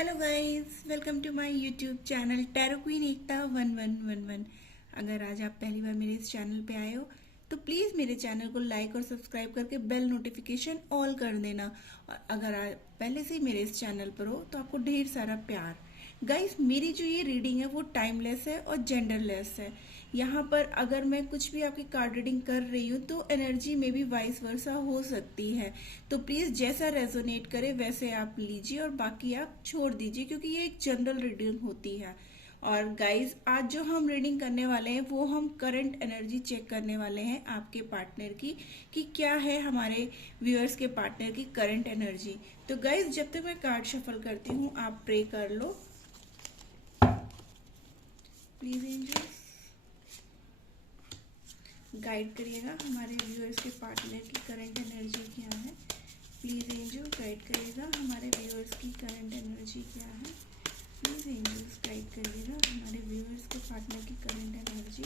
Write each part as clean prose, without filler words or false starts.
Hello guys, welcome to my YouTube channel tarot queen Ekta 1111। अगर आज आप पहली बार मेरे इस चैनल पे आए हो तो प्लीज़ मेरे चैनल को लाइक और सब्सक्राइब करके बेल नोटिफिकेशन ऑल कर देना। और अगर आप पहले से ही मेरे इस चैनल पर हो तो आपको ढेर सारा प्यार। गाइस, मेरी जो ये रीडिंग है वो टाइमलेस है और जेंडरलेस है। यहाँ पर अगर मैं कुछ भी आपकी कार्ड रीडिंग कर रही हूँ तो एनर्जी में भी वाइस वर्सा हो सकती है। तो प्लीज़ जैसा रेजोनेट करे वैसे आप लीजिए और बाकी आप छोड़ दीजिए, क्योंकि ये एक जनरल रीडिंग होती है। और गाइस, आज जो हम रीडिंग करने वाले हैं वो हम करंट एनर्जी चेक करने वाले हैं आपके पार्टनर की, कि क्या है हमारे व्यूअर्स के पार्टनर की करंट एनर्जी। तो गाइस, जब तक मैं कार्ड शफल करती हूँ आप प्रे कर लो प्लीज। एंजल्स गाइड करिएगा हमारे व्यूअर्स के पार्टनर की करंट एनर्जी क्या है। प्लीज एंजल गाइड करिएगा हमारे व्यूअर्स की करंट एनर्जी क्या है। प्लीज एंजल्स गाइड करिएगा हमारे व्यूअर्स के पार्टनर की करंट एनर्जी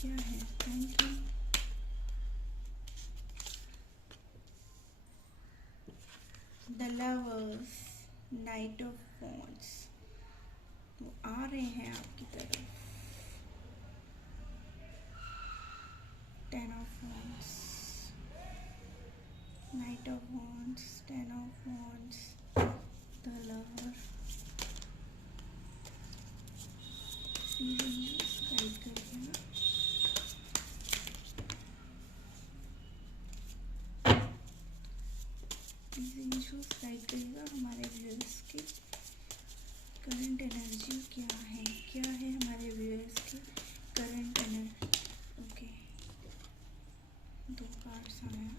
क्या है। Thank you. The lovers, knight of wands, वो आ रहे हैं आपकी तरफ। Ten of wands, knight of wands, ten of wands, the lover. Please angels guide करिएगा। प्लीज एंजल्स गाइड करिएगा हमारे व्यूअर्स की करंट एनर्जी क्या है। क्या है हमारे व्यूअर्स की करंट एनर्जी। ओके, दो कार्ड्स आया।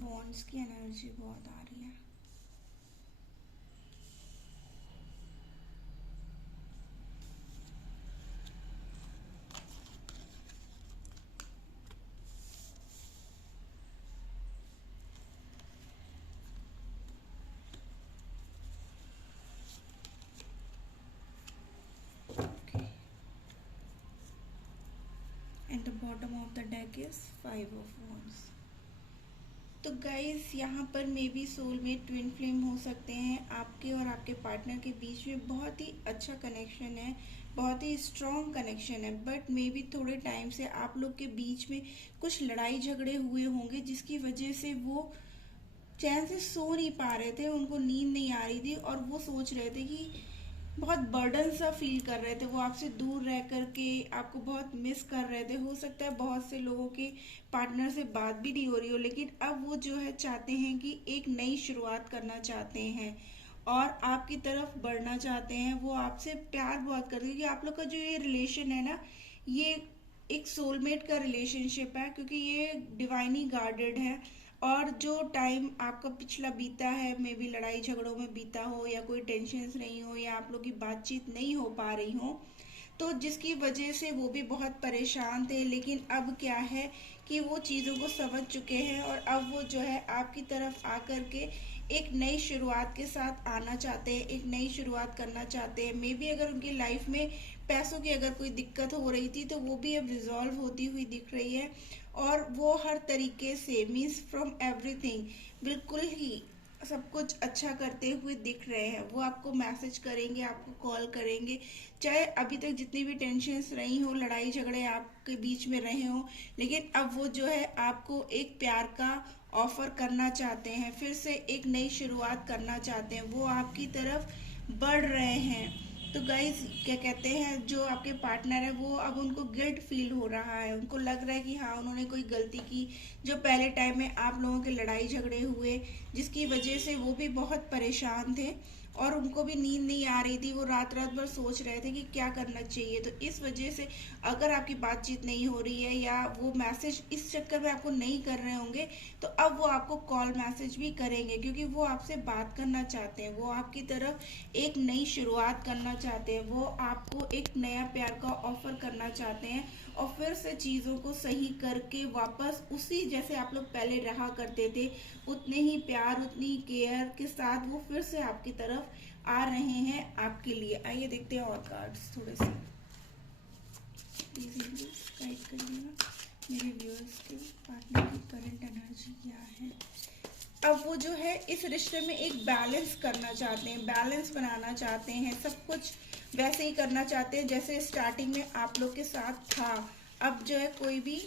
बॉन्ड्स की एनर्जी बहुत आ रही है। Okay, and the bottom of the deck is five of wands. तो गाइस, यहाँ पर may be soulmate twin flame हो सकते हैं। आपके और आपके पार्टनर के बीच में बहुत ही अच्छा कनेक्शन है, बहुत ही स्ट्रॉन्ग कनेक्शन है। बट मे बी थोड़े टाइम से आप लोग के बीच में कुछ लड़ाई झगड़े हुए होंगे, जिसकी वजह से वो चैन से सो नहीं पा रहे थे, उनको नींद नहीं आ रही थी और वो सोच रहे थे कि बहुत बर्डन सा फील कर रहे थे। वो आपसे दूर रह करके आपको बहुत मिस कर रहे थे। हो सकता है बहुत से लोगों के पार्टनर से बात भी नहीं हो रही हो, लेकिन अब वो जो है चाहते हैं कि एक नई शुरुआत करना चाहते हैं और आपकी तरफ बढ़ना चाहते हैं। वो आपसे प्यार बहुत करते हैं, क्योंकि आप लोग का जो ये रिलेशन है ना, ये एक सोलमेट का रिलेशनशिप है, क्योंकि ये डिवाइनली गार्डेड है। और जो टाइम आपका पिछला बीता है, मे बी लड़ाई झगड़ों में बीता हो या कोई टेंशन नहीं हो या आप लोग की बातचीत नहीं हो पा रही हो, तो जिसकी वजह से वो भी बहुत परेशान थे। लेकिन अब क्या है कि वो चीज़ों को समझ चुके हैं और अब वो जो है आपकी तरफ आकर के एक नई शुरुआत के साथ आना चाहते हैं, एक नई शुरुआत करना चाहते हैं। मे बी अगर उनकी लाइफ में पैसों की अगर कोई दिक्कत हो रही थी तो वो भी अब रिजॉल्व होती हुई दिख रही है। और वो हर तरीके से मीन्स फ्रॉम एवरीथिंग बिल्कुल ही सब कुछ अच्छा करते हुए दिख रहे हैं। वो आपको मैसेज करेंगे, आपको कॉल करेंगे, चाहे अभी तक जितनी भी टेंशन्स रही हो, लड़ाई झगड़े आपके बीच में रहे हो, लेकिन अब वो जो है आपको एक प्यार का ऑफर करना चाहते हैं, फिर से एक नई शुरुआत करना चाहते हैं। वो आपकी तरफ बढ़ रहे हैं। तो गाइज, क्या कहते हैं, जो आपके पार्टनर है वो अब उनको गिल्ट फील हो रहा है। उनको लग रहा है कि हाँ, उन्होंने कोई गलती की। जो पहले टाइम में आप लोगों के लड़ाई झगड़े हुए, जिसकी वजह से वो भी बहुत परेशान थे और उनको भी नींद नहीं आ रही थी। वो रात रात भर सोच रहे थे कि क्या करना चाहिए। तो इस वजह से अगर आपकी बातचीत नहीं हो रही है या वो मैसेज इस चक्कर में आपको नहीं कर रहे होंगे, तो अब वो आपको कॉल मैसेज भी करेंगे, क्योंकि वो आपसे बात करना चाहते हैं। वो आपकी तरफ एक नई शुरुआत करना चाहते हैं। वो आपको एक नया प्यार का ऑफर करना चाहते हैं और फिर से चीज़ों को सही करके वापस उसी जैसे आप लोग पहले रहा करते थे, उतने ही प्यार उतनी केयर के साथ वो फिर से आपकी तरफ आ रहे हैं आपके लिए। आइए देखते हैं और कार्ड्स थोड़े से। प्लीज गाइड करिएगा मेरे व्यूअर्स के पार्टनर की करंट एनर्जी क्या है। अब वो जो है इस रिश्ते में एक बैलेंस करना चाहते हैं, बैलेंस बनाना चाहते हैं, सब कुछ वैसे ही करना चाहते हैं जैसे स्टार्टिंग में आप लोग के साथ था। अब जो है कोई भी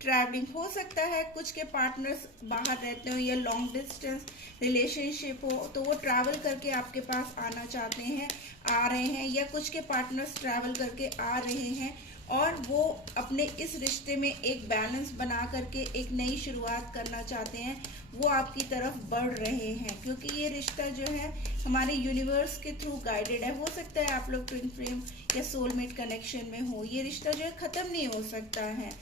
ट्रैवलिंग हो सकता है, कुछ के पार्टनर्स बाहर रहते हो या लॉन्ग डिस्टेंस रिलेशनशिप हो तो वो ट्रैवल करके आपके पास आना चाहते हैं, आ रहे हैं, या कुछ के पार्टनर्स ट्रैवल करके आ रहे हैं और वो अपने इस रिश्ते में एक बैलेंस बना करके एक नई शुरुआत करना चाहते हैं, वो आपकी तरफ बढ़ रहे हैं क्योंकि ये रिश्ता जो है हमारे यूनिवर्स के थ्रू गाइडेड है। हो सकता है आप लोग ट्विन फ्लेम या सोलमेट कनेक्शन में हो, ये रिश्ता जो है ख़त्म नहीं हो सकता है।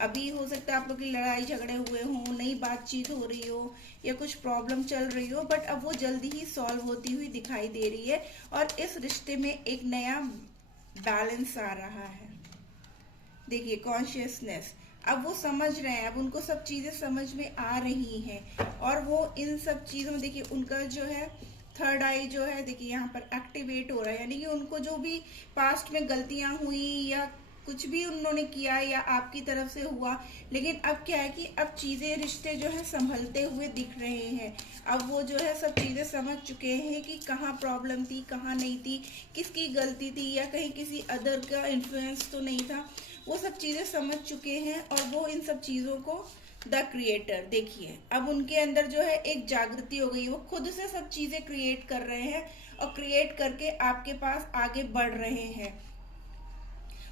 अभी हो सकता है आप लोग की लड़ाई झगड़े हुए हों, नई बातचीत हो रही हो या कुछ प्रॉब्लम चल रही हो, बट अब वो जल्दी ही सॉल्व होती हुई दिखाई दे रही है और इस रिश्ते में एक नया बैलेंस आ रहा है। देखिए कॉन्शियसनेस, अब वो समझ रहे हैं, अब उनको सब चीज़ें समझ में आ रही हैं और वो इन सब चीज़ों में देखिए उनका जो है थर्ड आई जो है देखिए यहाँ पर एक्टिवेट हो रहा है, यानी कि उनको जो भी पास्ट में गलतियां हुई या कुछ भी उन्होंने किया या आपकी तरफ से हुआ, लेकिन अब क्या है कि अब चीज़ें रिश्ते जो है संभलते हुए दिख रहे हैं। अब वो जो है सब चीज़ें समझ चुके हैं कि कहाँ प्रॉब्लम थी, कहाँ नहीं थी, किसकी गलती थी या कहीं किसी अदर का इन्फ्लुएंस तो नहीं था, वो सब चीज़ें समझ चुके हैं और वो इन सब चीज़ों को द क्रिएटर देखिए अब उनके अंदर जो है एक जागृति हो गई, वो खुद से सब चीज़ें क्रिएट कर रहे हैं और क्रिएट करके आपके पास आगे बढ़ रहे हैं।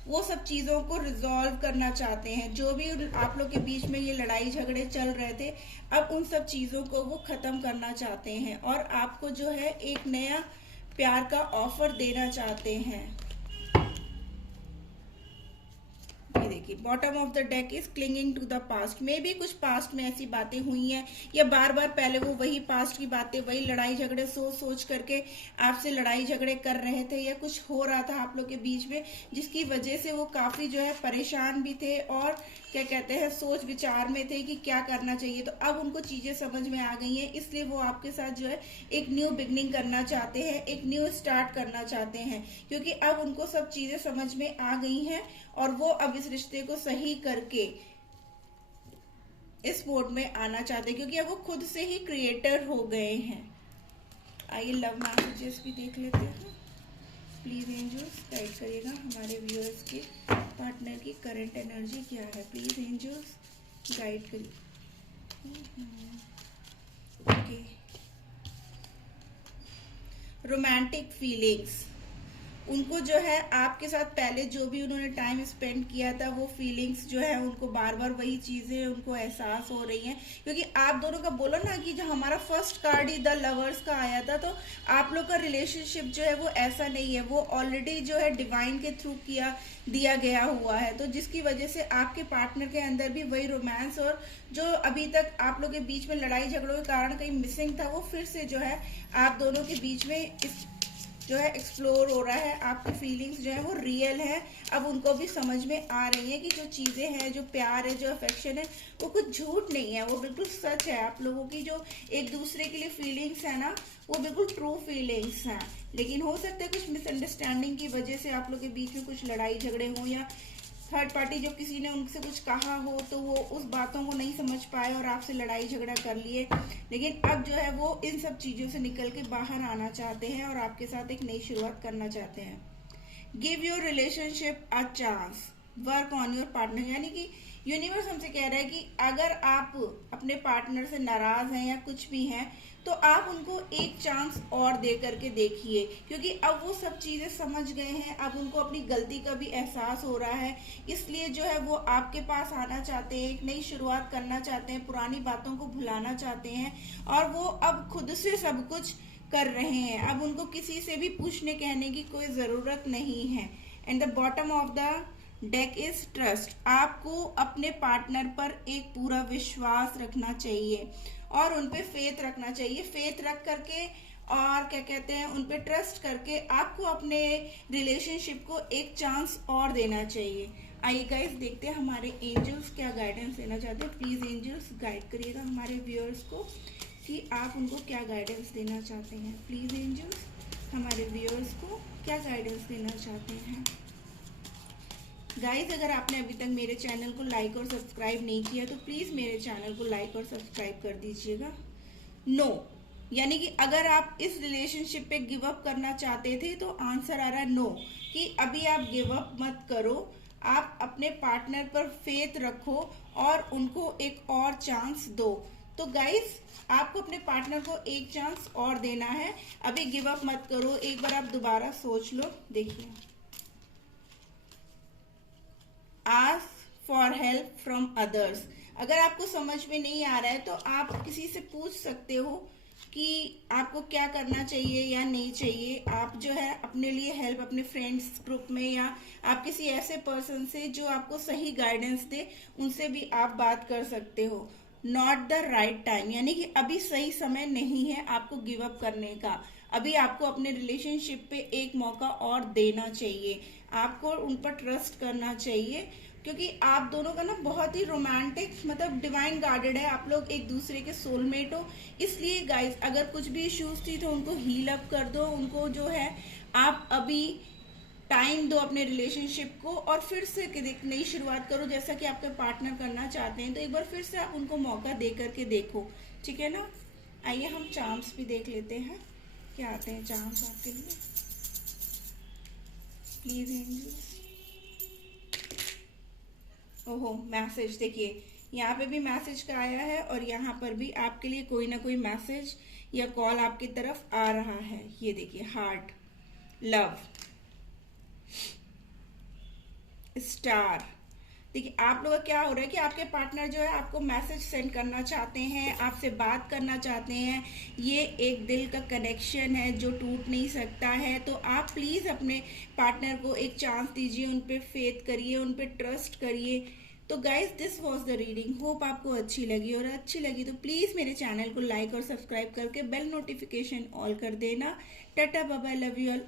वो सब चीज़ों को रिजॉल्व करना चाहते हैं, जो भी आप लोग के बीच में ये लड़ाई झगड़े चल रहे थे अब उन सब चीज़ों को वो ख़त्म करना चाहते हैं और आपको जो है एक नया प्यार का ऑफर देना चाहते हैं। देखिए bottom of the deck is clinging to the past, में भी कुछ पास्ट में ऐसी बातें हुई हैं या बार बार पहले वो वही पास्ट की बातें, वही लड़ाई झगड़े सोच सोच करके आपसे लड़ाई झगड़े कर रहे थे या कुछ हो रहा था आप लोग के बीच में जिसकी वजह से वो काफी जो है परेशान भी थे और क्या कहते हैं सोच विचार में थे कि क्या करना चाहिए। तो अब उनको चीजें समझ में आ गई हैं, इसलिए वो आपके साथ जो है एक न्यू बिगनिंग करना चाहते हैं, एक न्यू स्टार्ट करना चाहते हैं क्योंकि अब उनको सब चीजें समझ में आ गई हैं और वो अब इस रिश्ते को सही करके इस मोड में आना चाहते हैं क्योंकि अब वो खुद से ही क्रिएटर हो गए हैं। आइए लव मैसेजेस भी देख लेते हैं। प्लीज एंजल्स गाइड करिएगा हमारे व्यूअर्स के पार्टनर की करंट एनर्जी क्या है, प्लीज एंजल्स गाइड करिए। ओके, रोमांटिक फीलिंग्स, उनको जो है आपके साथ पहले जो भी उन्होंने टाइम स्पेंड किया था वो फीलिंग्स जो है उनको बार बार वही चीजें उनको एहसास हो रही हैं क्योंकि आप दोनों का बोला ना कि जो हमारा first card he the lovers का आया था, तो आप लोग का रिलेशनशिप जो है वो ऐसा नहीं है, वो ऑलरेडी जो है डिवाइन के थ्रू दिया गया हुआ है, तो जिसकी वजह से आपके पार्टनर के अंदर भी वही रोमांस और जो अभी तक आप लोग के बीच में लड़ाई झगड़ों के कारण कहीं मिसिंग था वो फिर से जो है आप दोनों के बीच में इस जो है एक्सप्लोर हो रहा है। आपकी फीलिंग्स जो है वो रियल है, अब उनको भी समझ में आ रही है कि जो चीज़ें हैं, जो प्यार है, जो अफेक्शन है वो कुछ झूठ नहीं है, वो बिल्कुल सच है। आप लोगों की जो एक दूसरे के लिए फीलिंग्स है ना वो बिल्कुल ट्रू फीलिंग्स हैं, लेकिन हो सकता है कुछ मिसअंडरस्टैंडिंग की वजह से आप लोग के बीच में कुछ लड़ाई झगड़े हों या थर्ड पार्टी जो किसी ने उनसे कुछ कहा हो तो वो उस बातों को नहीं समझ पाए और आपसे लड़ाई झगड़ा कर लिए, लेकिन अब जो है वो इन सब चीज़ों से निकल के बाहर आना चाहते हैं और आपके साथ एक नई शुरुआत करना चाहते हैं। Give your relationship a chance, work on your partner, यानी कि यूनिवर्स हमसे कह रहा है कि अगर आप अपने पार्टनर से नाराज हैं या कुछ भी हैं तो आप उनको एक चांस और दे करके देखिए क्योंकि अब वो सब चीज़ें समझ गए हैं, अब उनको अपनी गलती का भी एहसास हो रहा है, इसलिए जो है वो आपके पास आना चाहते हैं, एक नई शुरुआत करना चाहते हैं, पुरानी बातों को भुलाना चाहते हैं और वो अब खुद से सब कुछ कर रहे हैं। अब उनको किसी से भी पूछने कहने की कोई ज़रूरत नहीं है। And the bottom of the deck is trust, आपको अपने पार्टनर पर एक पूरा विश्वास रखना चाहिए और उन पे फेथ रखना चाहिए। फेथ रख करके और क्या कहते हैं उन पे ट्रस्ट करके आपको अपने रिलेशनशिप को एक चांस और देना चाहिए। आइए गाइस देखते हैं हमारे एंजल्स क्या गाइडेंस देना चाहते हैं। प्लीज एंजल्स गाइड करिएगा हमारे व्यूअर्स को कि आप उनको क्या गाइडेंस देना चाहते हैं। प्लीज एंजल्स हमारे व्यूअर्स को क्या गाइडेंस देना चाहते हैं। गाइस अगर आपने अभी तक मेरे चैनल को लाइक और सब्सक्राइब नहीं किया तो प्लीज मेरे चैनल को लाइक और सब्सक्राइब कर दीजिएगा। नो यानी कि अगर आप इस रिलेशनशिप पे गिव अप करना चाहते थे तो आंसर आ रहा है नो, कि अभी आप गिव अप मत करो, आप अपने पार्टनर पर फेथ रखो और उनको एक और चांस दो। तो गाइस आपको अपने पार्टनर को एक चांस और देना है, अभी गिव अप मत करो, एक बार आप दोबारा सोच लो। देखिए, ask for help from others. अगर आपको समझ में नहीं आ रहा है तो आप किसी से पूछ सकते हो कि आपको क्या करना चाहिए या नहीं चाहिए। आप जो है अपने लिए हेल्प अपने फ्रेंड्स ग्रुप में या आप किसी ऐसे पर्सन से जो आपको सही गाइडेंस दे, उनसे भी आप बात कर सकते हो। नॉट द राइट टाइम, यानी कि अभी सही समय नहीं है आपको गिव अप करने का। अभी आपको अपने रिलेशनशिप पे एक मौका और देना चाहिए, आपको उन पर ट्रस्ट करना चाहिए, क्योंकि आप दोनों का ना बहुत ही रोमांटिक मतलब डिवाइन गार्डेड है, आप लोग एक दूसरे के सोलमेट हो। इसलिए गाइस अगर कुछ भी इश्यूज थी तो उनको हील अप कर दो, उनको जो है आप अभी टाइम दो अपने रिलेशनशिप को और फिर से एक नई शुरुआत करो, जैसा कि आपके पार्टनर करना चाहते हैं। तो एक बार फिर से आप उनको मौका दे करके देखो, ठीक है ना। आइए हम चार्म्स भी देख लेते हैं, क्या आते हैं चार्म्स आपके लिए। Please angels. ओहो, मैसेज देखिए, यहाँ पे भी मैसेज का आया है और यहाँ पर भी आपके लिए कोई ना कोई मैसेज या कॉल आपकी तरफ आ रहा है। ये देखिए, हार्ट, लव, स्टार। देखिए आप लोग का क्या हो रहा है कि आपके पार्टनर जो है आपको मैसेज सेंड करना चाहते हैं, आपसे बात करना चाहते हैं। ये एक दिल का कनेक्शन है जो टूट नहीं सकता है। तो आप प्लीज अपने पार्टनर को एक चांस दीजिए, उन पे फेथ करिए, उन पे ट्रस्ट करिए। तो guys this was the reading, hope आपको अच्छी लगी, और अच्छी लगी तो प्लीज मेरे चैनल को लाइक और सब्सक्राइब करके बेल नोटिफिकेशन ऑल कर देना। Tata bye bye, love you all.